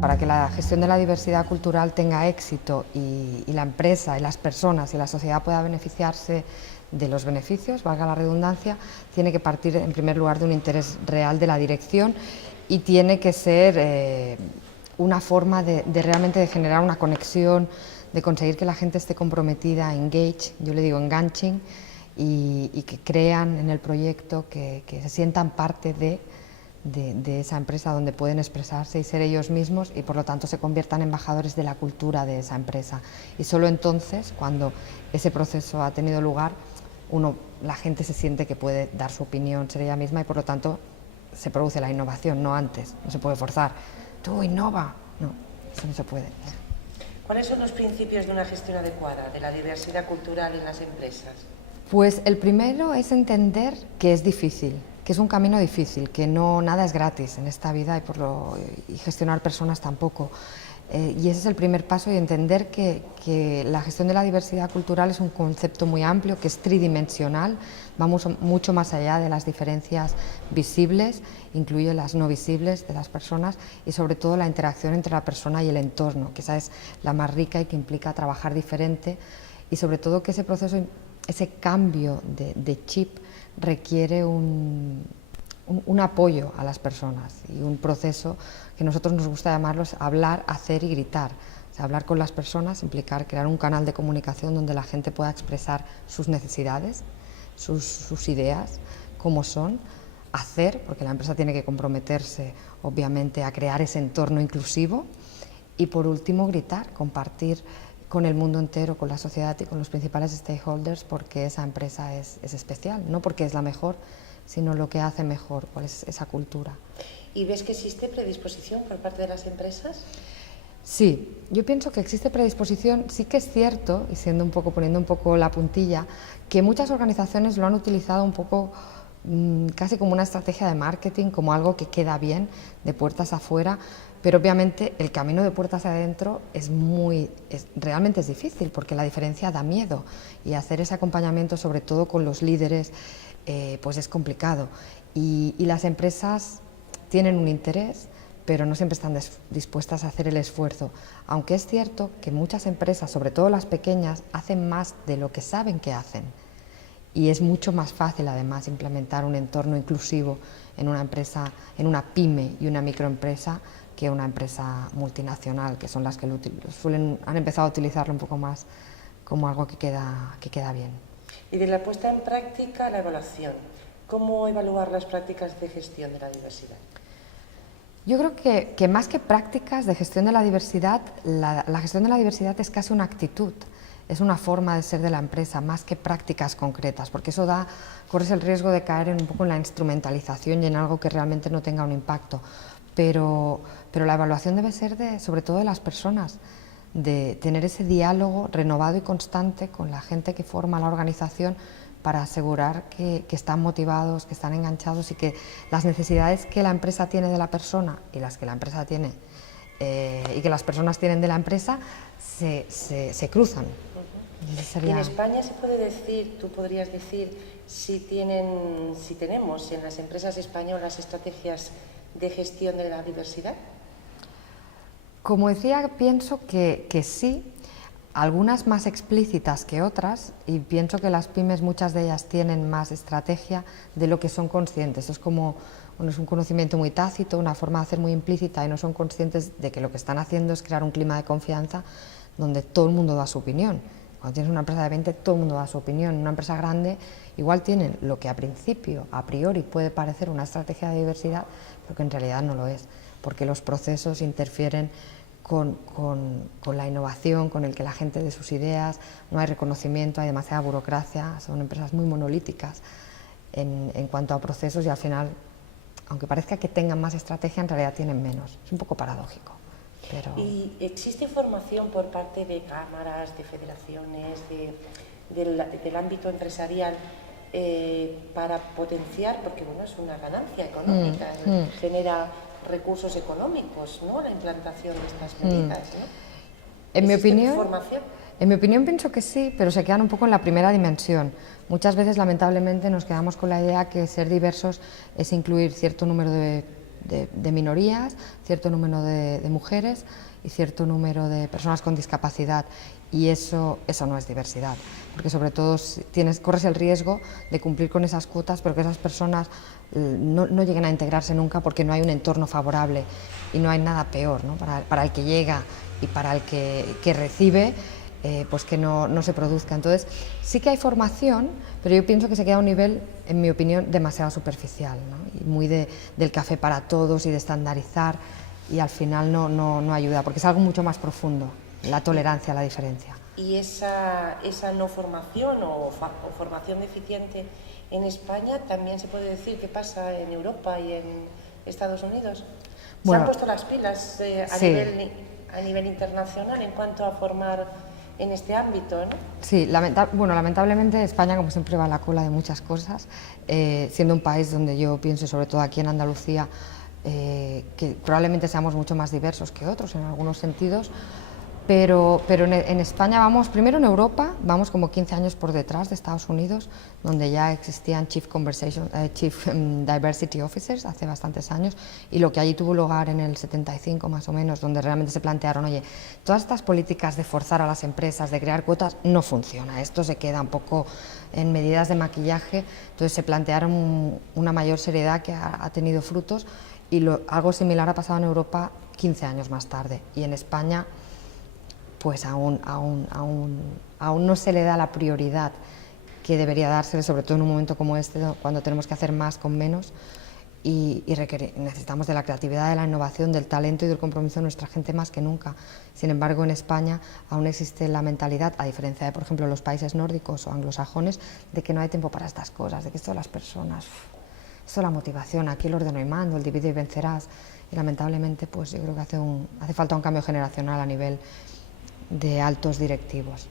Para que la gestión de la diversidad cultural tenga éxito y la empresa y las personas y la sociedad pueda beneficiarse de los beneficios, valga la redundancia, tiene que partir en primer lugar de un interés real de la dirección y tiene que ser una forma de realmente de generar una conexión, de conseguir que la gente esté comprometida, engage, yo le digo enganching, y que crean en el proyecto, que se sientan parte de esa empresa donde pueden expresarse y ser ellos mismos y por lo tanto se conviertan en embajadores de la cultura de esa empresa. Y solo entonces, cuando ese proceso ha tenido lugar, la gente se siente que puede dar su opinión, ser ella misma y por lo tanto se produce la innovación, no antes, no se puede forzar. Tú innova, no, eso no se puede. ¿Cuáles son los principios de una gestión adecuada de la diversidad cultural en las empresas? Pues el primero es entender que es difícil, que es un camino difícil, que no nada es gratis en esta vida y gestionar personas tampoco. Y ese es el primer paso, y entender que la gestión de la diversidad cultural es un concepto muy amplio, que es tridimensional, va mucho más allá de las diferencias visibles, incluye las no visibles de las personas y sobre todo la interacción entre la persona y el entorno, que esa es la más rica y que implica trabajar diferente, y sobre todo que ese proceso, ese cambio de chip requiere un apoyo a las personas y un proceso que nosotros nos gusta llamarlos hablar, hacer y gritar. O sea, hablar con las personas, implicar crear un canal de comunicación donde la gente pueda expresar sus necesidades, sus ideas, cómo son, hacer, porque la empresa tiene que comprometerse obviamente a crear ese entorno inclusivo, y por último gritar, compartir con el mundo entero, con la sociedad y con los principales stakeholders, porque esa empresa es especial, no porque es la mejor, sino lo que hace mejor, cuál es esa cultura. ¿Y ves que existe predisposición por parte de las empresas? Sí, yo pienso que existe predisposición. Sí que es cierto, y poniendo un poco la puntilla, que muchas organizaciones lo han utilizado un poco casi como una estrategia de marketing, como algo que queda bien de puertas afuera, pero obviamente el camino de puertas adentro realmente es difícil, porque la diferencia da miedo, y hacer ese acompañamiento, sobre todo con los líderes, pues es complicado. Y las empresas tienen un interés, pero no siempre están dispuestas a hacer el esfuerzo, aunque es cierto que muchas empresas, sobre todo las pequeñas, hacen más de lo que saben que hacen, y es mucho más fácil además implementar un entorno inclusivo en una empresa, en una pyme y una microempresa, que una empresa multinacional, que son las que han empezado a utilizarlo un poco más como algo que queda bien. Y de la puesta en práctica a la evaluación, ¿cómo evaluar las prácticas de gestión de la diversidad? Yo creo que más que prácticas de gestión de la diversidad, la gestión de la diversidad es casi una actitud, es una forma de ser de la empresa, más que prácticas concretas, porque eso corres el riesgo de caer un poco en la instrumentalización y en algo que realmente no tenga un impacto. Pero la evaluación debe ser sobre todo de las personas, de tener ese diálogo renovado y constante con la gente que forma la organización, para asegurar que están motivados, que están enganchados, y que las necesidades que la empresa tiene de la persona y las que la empresa tiene y que las personas tienen de la empresa se cruzan. Y en España se puede decir, tú podrías decir, si tenemos en las empresas españolas estrategias de gestión de la diversidad. Como decía, pienso que sí, algunas más explícitas que otras, y pienso que las pymes, muchas de ellas, tienen más estrategia de lo que son conscientes. Es un conocimiento muy tácito, una forma de hacer muy implícita, y no son conscientes de que lo que están haciendo es crear un clima de confianza donde todo el mundo da su opinión. Cuando tienes una empresa de 20, todo el mundo da su opinión. En una empresa grande igual tienen lo que a priori puede parecer una estrategia de diversidad, pero que en realidad no lo es, porque los procesos interfieren con la innovación, con el que la gente dé sus ideas, no hay reconocimiento, hay demasiada burocracia, son empresas muy monolíticas en cuanto a procesos, y al final, aunque parezca que tengan más estrategia, en realidad tienen menos. Es un poco paradójico. ¿Y existe formación por parte de cámaras, de federaciones, del ámbito empresarial para potenciar, porque bueno, es una ganancia económica, genera recursos económicos, ¿no?, la implantación de estas medidas, ¿no? En mi opinión pienso que sí, pero se quedan un poco en la primera dimensión. Muchas veces, lamentablemente, nos quedamos con la idea que ser diversos es incluir cierto número de de minorías, cierto número de mujeres y cierto número de personas con discapacidad. Y eso no es diversidad, porque sobre todo corres el riesgo de cumplir con esas cuotas, pero que esas personas no lleguen a integrarse nunca porque no hay un entorno favorable y no hay nada peor, ¿no? Para el que llega y para el que recibe, pues que no se produzca. Entonces sí que hay formación, pero yo pienso que se queda a un nivel, en mi opinión, demasiado superficial, ¿no? Y muy del café para todos y de estandarizar, y al final no ayuda, porque es algo mucho más profundo, la tolerancia a la diferencia. Y esa no formación o formación deficiente en España también se puede decir que pasa en Europa y en Estados Unidos. Bueno, ¿se han puesto las pilas sí. a nivel internacional en cuanto a formar en este ámbito, ¿no? Sí, lamentablemente España, como siempre, va a la cola de muchas cosas, siendo un país donde yo pienso, sobre todo aquí en Andalucía, que probablemente seamos mucho más diversos que otros en algunos sentidos, pero en España vamos, primero en Europa, vamos como 15 años por detrás de Estados Unidos, donde ya existían Chief Diversity Officers hace bastantes años, y lo que allí tuvo lugar en el 75 más o menos, donde realmente se plantearon, oye, todas estas políticas de forzar a las empresas, de crear cuotas, no funciona, esto se queda un poco en medidas de maquillaje. Entonces se plantearon una mayor seriedad que ha tenido frutos, y algo similar ha pasado en Europa 15 años más tarde, y en España pues aún no se le da la prioridad que debería dársele, sobre todo en un momento como este, cuando tenemos que hacer más con menos, y necesitamos de la creatividad, de la innovación, del talento y del compromiso de nuestra gente más que nunca. Sin embargo, en España aún existe la mentalidad, a diferencia de, por ejemplo, los países nórdicos o anglosajones, de que no hay tiempo para estas cosas, de que esto de las personas, esto es la motivación, aquí el ordeno y mando, el divide y vencerás. Y lamentablemente, pues yo creo que hace falta un cambio generacional a nivel de altos directivos.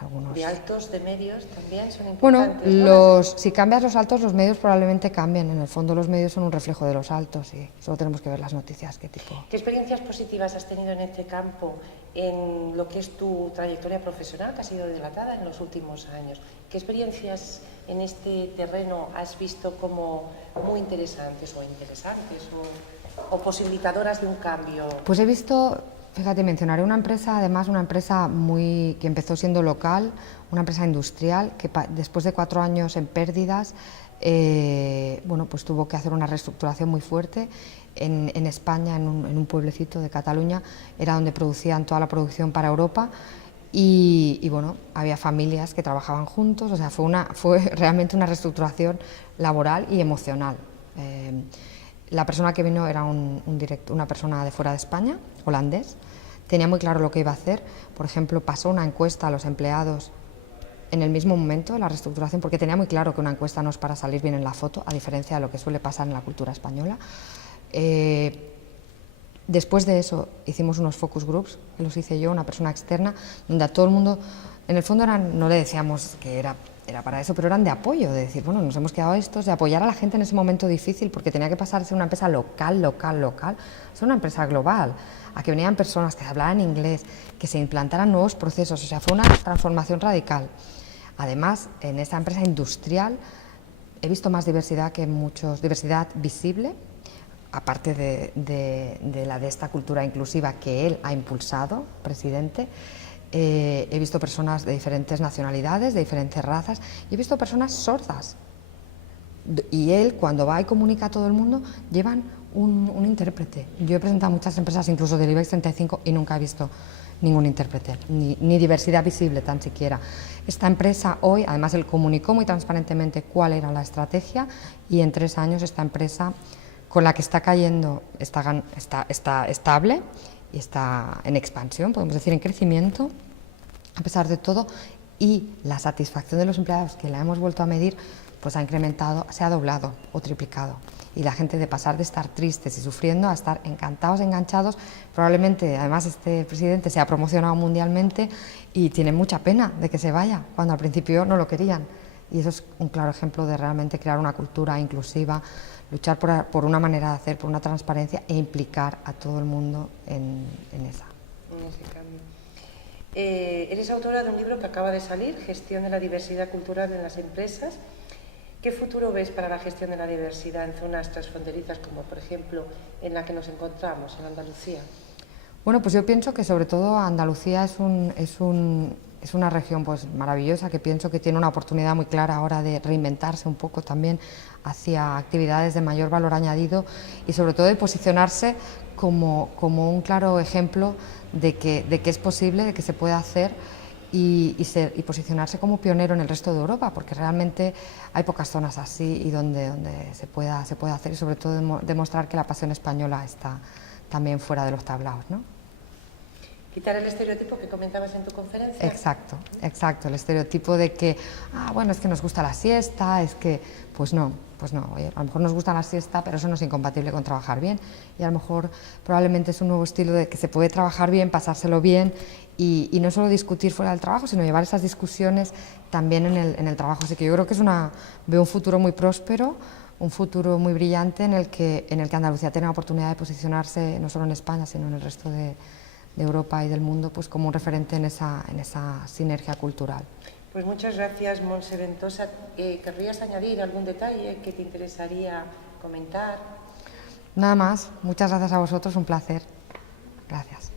Algunos. De altos, de medios también son Bueno, importantes. si cambias los altos, los medios probablemente cambien. En el fondo los medios son un reflejo de los altos y solo tenemos que ver las noticias. ¿Qué experiencias positivas has tenido en este campo, en lo que es tu trayectoria profesional, que ha sido dilatada en los últimos años? ¿Qué experiencias en este terreno has visto como muy interesantes o posibilitadoras de un cambio? Pues he visto... Fíjate, mencionaré una empresa, además una empresa que empezó siendo local, una empresa industrial, que después de 4 años en pérdidas, pues tuvo que hacer una reestructuración muy fuerte. En España, en un pueblecito de Cataluña, era donde producían toda la producción para Europa, y había familias que trabajaban juntos, o sea, fue realmente una reestructuración laboral y emocional. La persona que vino era una persona de fuera de España, holandés. Tenía muy claro lo que iba a hacer. Por ejemplo, pasó una encuesta a los empleados en el mismo momento de la reestructuración, porque tenía muy claro que una encuesta no es para salir bien en la foto, a diferencia de lo que suele pasar en la cultura española. Después de eso hicimos unos focus groups, que los hice yo, una persona externa, donde a todo el mundo, en el fondo no le decíamos que era para eso, pero eran de apoyo, de decir, bueno, nos hemos quedado estos, de apoyar a la gente en ese momento difícil, porque tenía que pasar de ser una empresa local, a ser una empresa global, a que venían personas que hablaran inglés, que se implantaran nuevos procesos, o sea, fue una transformación radical. Además, en esa empresa industrial he visto más diversidad que diversidad visible, aparte de esta cultura inclusiva que él ha impulsado, presidente. He visto personas de diferentes nacionalidades, de diferentes razas, y he visto personas sordas. Y él, cuando va y comunica a todo el mundo, llevan un intérprete. Yo he presentado muchas empresas, incluso del IBEX 35, y nunca he visto ningún intérprete, ni diversidad visible tan siquiera. Esta empresa hoy, además, él comunicó muy transparentemente cuál era la estrategia, y en 3 años esta empresa, con la que está cayendo, está estable y está en expansión, podemos decir, en crecimiento, a pesar de todo, y la satisfacción de los empleados, que la hemos vuelto a medir, pues ha incrementado, se ha doblado o triplicado. Y la gente, de pasar de estar tristes y sufriendo a estar encantados, enganchados. Probablemente, además, este presidente se ha promocionado mundialmente y tiene mucha pena de que se vaya, cuando al principio no lo querían. Y eso es un claro ejemplo de realmente crear una cultura inclusiva, luchar por una manera de hacer, por una transparencia, e implicar a todo el mundo en esa. En ese cambio. Eres autora de un libro que acaba de salir, Gestión de la diversidad cultural en las empresas. ¿Qué futuro ves para la gestión de la diversidad en zonas transfronterizas como, por ejemplo, en la que nos encontramos, en Andalucía? Bueno, pues yo pienso que sobre todo Andalucía es una región pues maravillosa, que pienso que tiene una oportunidad muy clara ahora de reinventarse un poco también hacia actividades de mayor valor añadido y sobre todo de posicionarse como un claro ejemplo de que es posible, de que se puede hacer y posicionarse como pionero en el resto de Europa, porque realmente hay pocas zonas así y donde se pueda hacer, y sobre todo demostrar que la pasión española está también fuera de los tablaos, ¿no? Quitar el estereotipo que comentabas en tu conferencia. Exacto, exacto, el estereotipo de que, bueno, es que nos gusta la siesta, es que, pues no, oye, a lo mejor nos gusta la siesta, pero eso no es incompatible con trabajar bien, y a lo mejor probablemente es un nuevo estilo de que se puede trabajar bien, pasárselo bien, y no solo discutir fuera del trabajo, sino llevar esas discusiones también en el trabajo. Así que yo creo que veo un futuro muy próspero, un futuro muy brillante en el que Andalucía tiene la oportunidad de posicionarse no solo en España, sino en el resto de Europa y del mundo, pues como un referente en esa sinergia cultural. Pues muchas gracias, Montse Ventosa. ¿Querrías añadir algún detalle que te interesaría comentar? Nada más, muchas gracias a vosotros, un placer. Gracias.